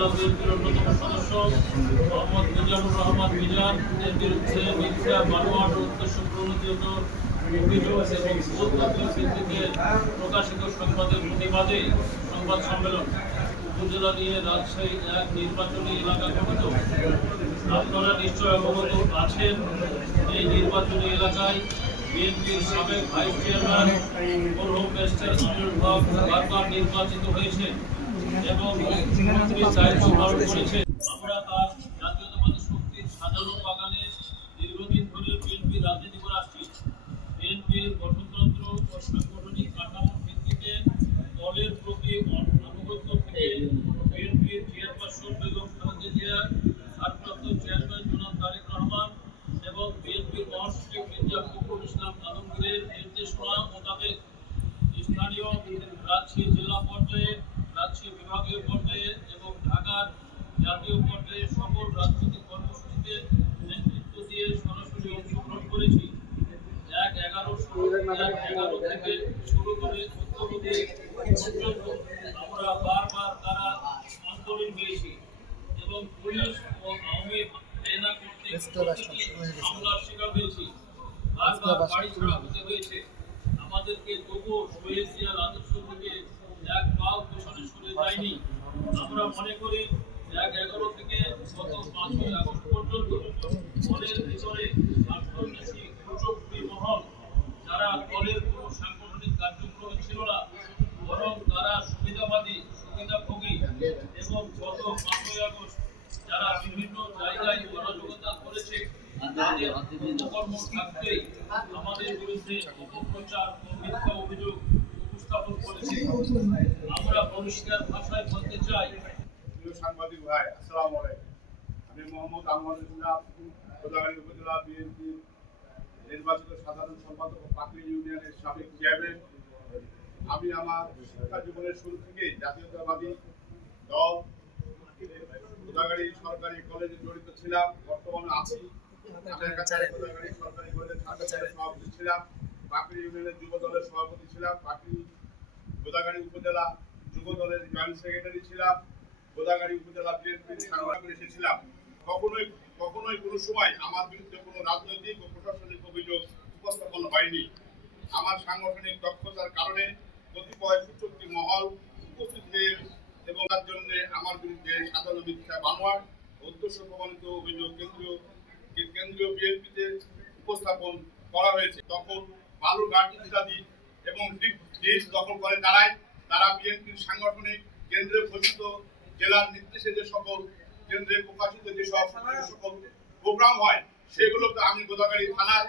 উপজেলা বিএনপির অন্যতম সদস্য মোহাম্মদ মিজানুর রহমান মিজান এর বিরুদ্ধে মিথ্যা বানোয়াট উদ্দেশ্য প্রণোদিত অভিযোগ এবং ভুল তথ্যের ভিত্তিতে প্রকাশিত সংবাদের প্রতিবাদে সংবাদ সম্মেলন। উপজেলা নিয়ে রাজশাহী এক নির্বাচনী এলাকা গঠিত। আপনারা নিশ্চয় অবগত আছেন, এই নির্বাচনী এলাকায় বিএনপির সাবেক ভাইস চেয়ারম্যান মরহুম ব্যারিস্টার আমিনুল হক বারবার নির্বাচিত হয়েছেন এবং মুখ্যমন্ত্রীর দায়িত্ব পালন করেছেন। আমরা তার জাতীয়তাবাদী শক্তির সাজানো বাগানে দীর্ঘদিন ধরে বিএনপির রাজনীতি করে আসছি। বিএনপির গঠনতন্ত্র ও সাংগঠনিক কাঠামোর ভিত্তিতে দলের প্রতি আনুগত্য থেকে বিএনপির চেয়ারপারসন বেগম খালেদা জিয়া, ভারপ্রাপ্ত চেয়ারম্যান জনাব তারেক রহমান এবং বিএনপির মহাসচিব মির্জা ফখরুল ইসলাম আলমগীরের নির্দেশনা মোতাবেক স্থানীয় রাজশাহী জেলা পর্যায়ে, রাজশাহী বিভাগীয় পর্যায়ে এবং ঢাকার জাতীয় পর্যায়ে সকল রাজনৈতিক কর্মসূচিতে নেতৃত্ব দিয়ে সরাসরি অংশগ্রহণ করেছি। ১-১১ থেকে শুরু করে অদ্যাবধি পর্যন্ত আমরা বারবার তারা আন্দোলন হয়েছি এবং পুলিশ ও আওয়ামী সেনা কর্তৃক হামলার শিকার হয়েছি। বারবার বাড়ি ছাড়া হতে হয়েছে। আমাদেরকে তবুও শহীদ জিয়ার আদর্শ থেকে এক পাও পেছনে সরে যায়নি। আমরা মনে করি ১-১১ থেকে গত ৫ই আগস্ট পর্যন্ত দলের ভিতরে স্বার্থন্বেষী কুচক্রী মহল, যারা দলের কোনো সাংগঠনিক কার্যক্রমে ছিল না, বরং তারা সুবিধাবাদী, সুবিধাভোগী এবং গত ৫ই আগস্ট যারা বিভিন্ন জায়গায় অরাজকতা করেছে, তাদের কর্ম থাকতেই আমাদের বিরুদ্ধে অপপ্রচার ও মিথ্যা অভিযোগ উপস্থাপন করেছে। আমরা পরিষ্কার ভাষায় বলতে চাই, সাংবাদিক ভাই, আসসালামু আলাইকুম। আমি মোহাম্মদ আহমদুল্লাহ, কোদাগাড়ী উপজেলা বিএনপির নির্বাচিত সাধারণ সম্পাদক ও পাকড়ি ইউনিয়নের সাবেক চেয়ারম্যান। আমি আমার শিক্ষা জীবনের শুরু থেকেই জাতীয়তাবাদী দল কোদাগাড়ী সরকারি কলেজে জড়িত ছিলাম, বর্তমানে আছি। কোদাগাড়ী সরকারি কলেজের সভাপতি ছিলাম, পাকড়ি ইউনিয়নের যুব দলের সভাপতি ছিলাম, পাকড়ি কোদাগাড়ী উপজেলা যুব দলের জয়েন্ট সেক্রেটারি ছিলাম, কোদাগাড়ী উপজেলা বিএনপির সাংগঠনিক এসেছিলাম। কখনোই কোনো সময় আমার বিরুদ্ধে কোনো রাজনৈতিক ও প্রশাসনিক অভিযোগ উপস্থাপন হয়নি। আমার সাংগঠনিক দক্ষতার কারণে কতিপয় কুচক্রী মহল উপস্থিত হয়ে এবং তার জন্য আমার বিরুদ্ধে সাধারণ মিথ্যা বানোয়াট উদ্দেশ্য প্রমাণিত অভিযোগ কেন্দ্রীয় বিএনপিতে উপস্থাপন করা হয়েছে। তখন বালুরঘাট ইত্যাদি এবং দেশ দখল করে দাঁড়ায়। তারা বিএনপির সাংগঠনিক কেন্দ্রে ঘোষিত জেলার নির্দেশে যে সকল কেন্দ্রে প্রকাশিত যে সকল প্রোগ্রাম হয়, সেগুলোকে আমি গোদাগাড়ী থানার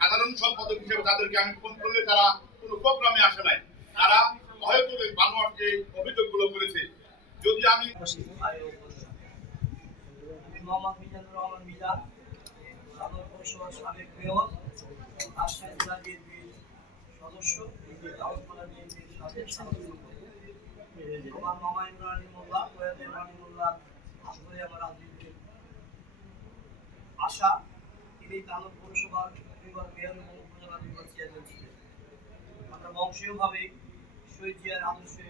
সাধারণ সম্পাদক হিসেবে তাদেরকে আমি ফোন করলে তারা কোনো প্রোগ্রামে আসে নাই। তারা হয়তো বানোয়াট যে অভিযোগগুলো করেছে। যদি আমি মোহাম্মদ মিজানুর রহমান মিজান, সদর পৌরসভার সাবেক মেয়র, রাজশাহী জেলা বিএনপির সদস্য, দাউদপাড়া বিএনপির সাবেক সাধারণ আমার মামা ইমরান মোল্লা, প্রয়াতের রানী মোল্লা আসলে আমার রাজনীতির আশা। তিনি তালুক পৌরসভার দুইবার মেয়র এবং উপজেলা দুইবার চেয়ারম্যান ছিলেন। আমরা বংশীয়ভাবে শহীদ জিয়ার আদর্শে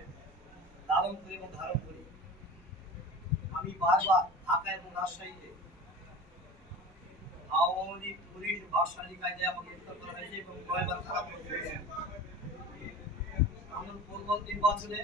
লালন করি এবং ধারণ করি। আমি বারবার ঢাকা এবং রাজশাহীতে আওয়ামী লীগ পুলিশ বাদশাহী কায়দায় আমাকে গ্রেফতার করা হয়েছে এবং ৯ বার খারাপ হয়েছে। আমার পূর্ব নির্বাচনে